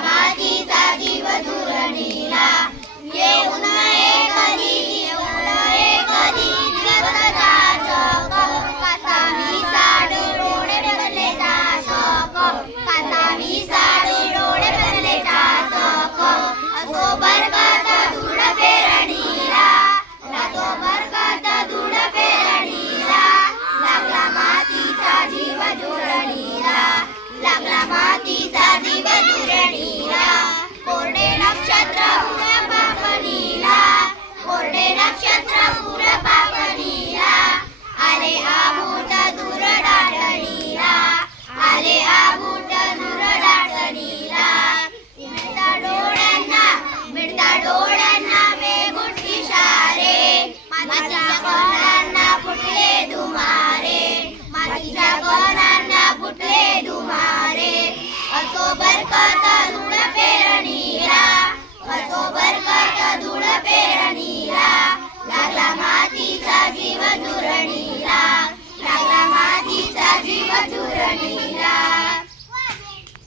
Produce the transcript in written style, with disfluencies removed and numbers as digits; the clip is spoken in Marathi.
मातीचा जीव जुरणीला येऊन कधी मातीचा जीव जुरणीला कोरडे नक्षत्र पूर पापणीला आले आबूट दूर दाटणीला मिळता डोळ्यांना बेगुट इशारे मातीच्या कणांना फुटले धुमारे असो बरकत